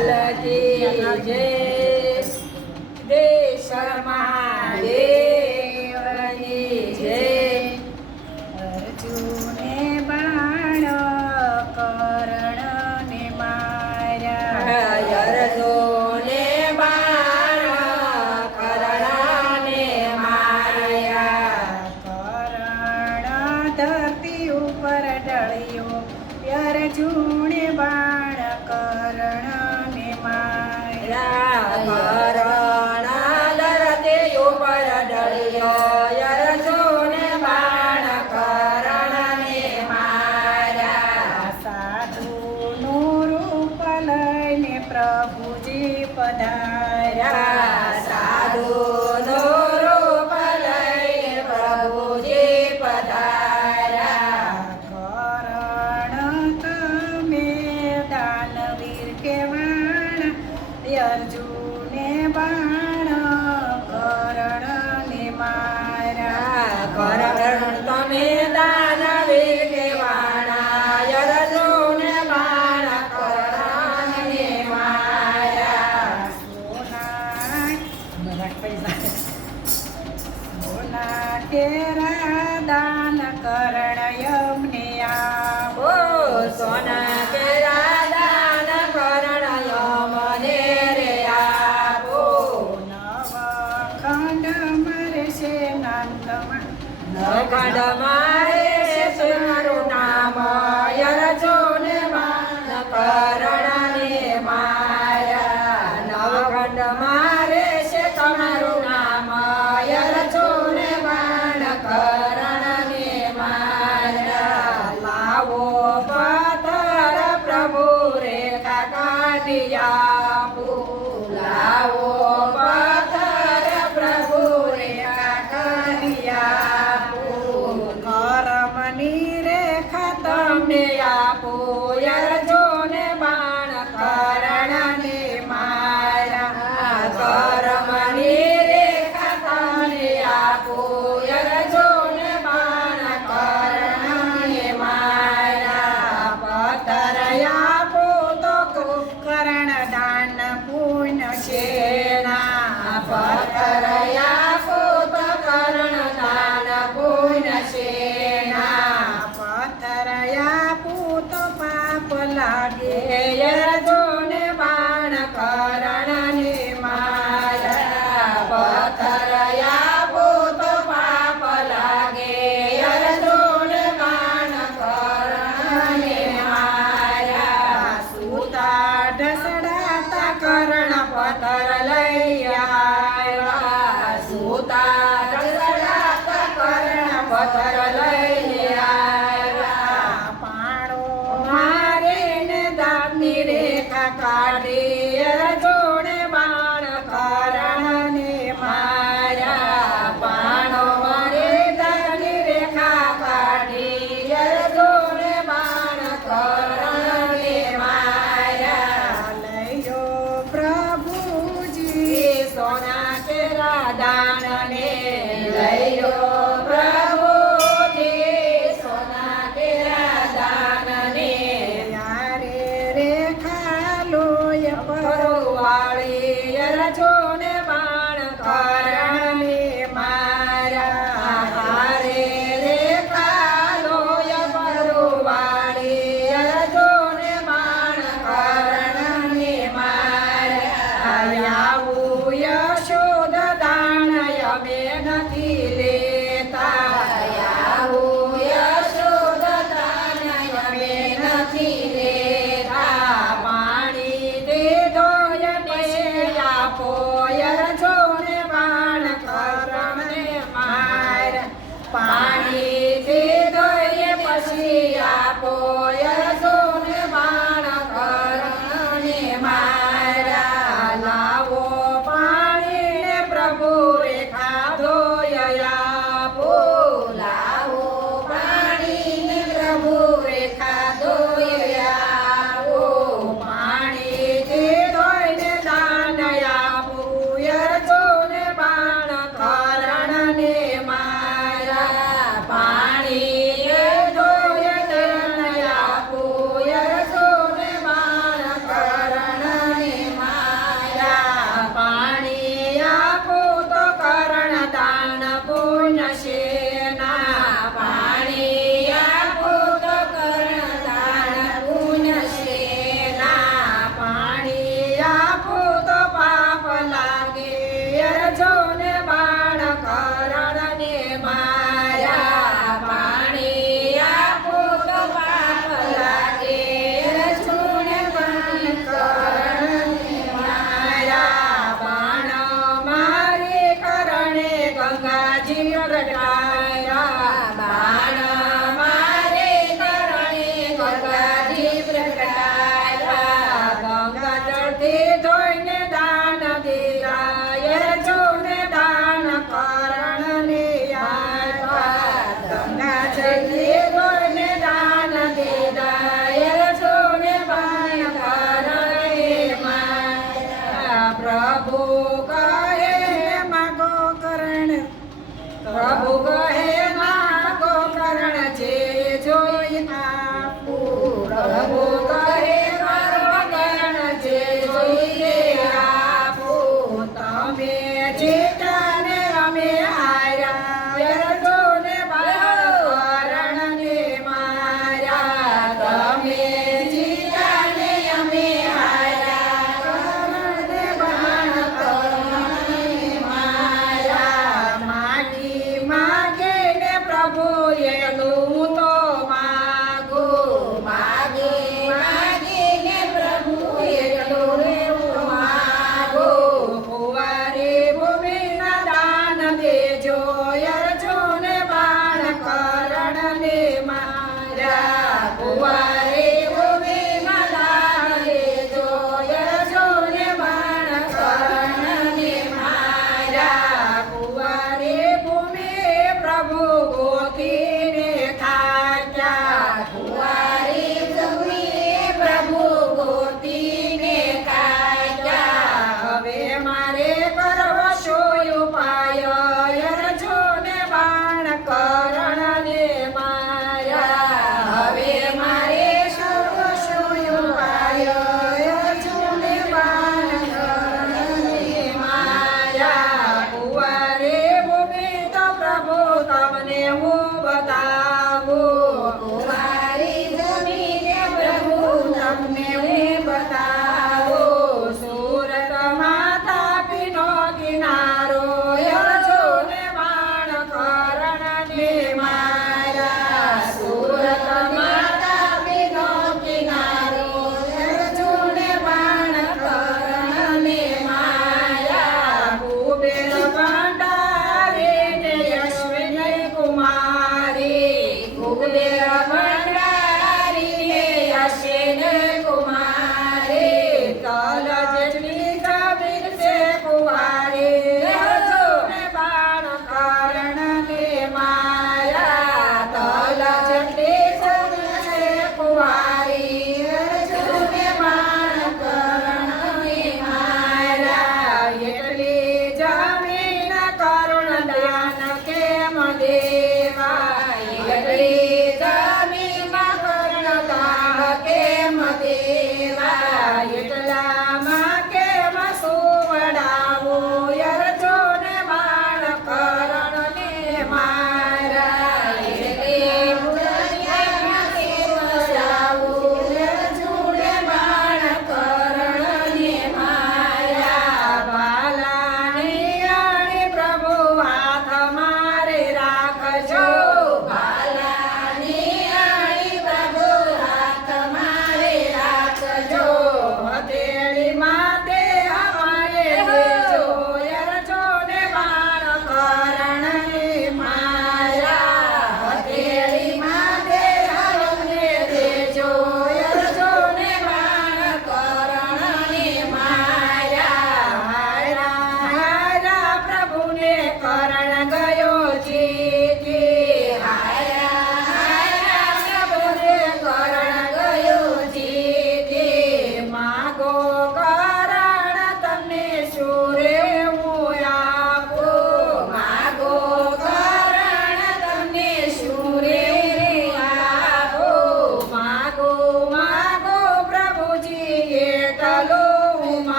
લાલકી જય દેશમાં દેવની જય અર્જુને બાણ કરણને માર્યા અર્જુને બાણ કરણને માર્યા કરણ ધરતી ઉપર ડળ્યો અર્જુને બાણ કર પણ કરણને મારા કરણ તમે દાનવે દેવાણા યરજોને મારા કરણને મારા સોના તેરા દાન કરણ યમને આ સોના Tagalay Junior Rata.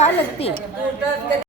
का लगती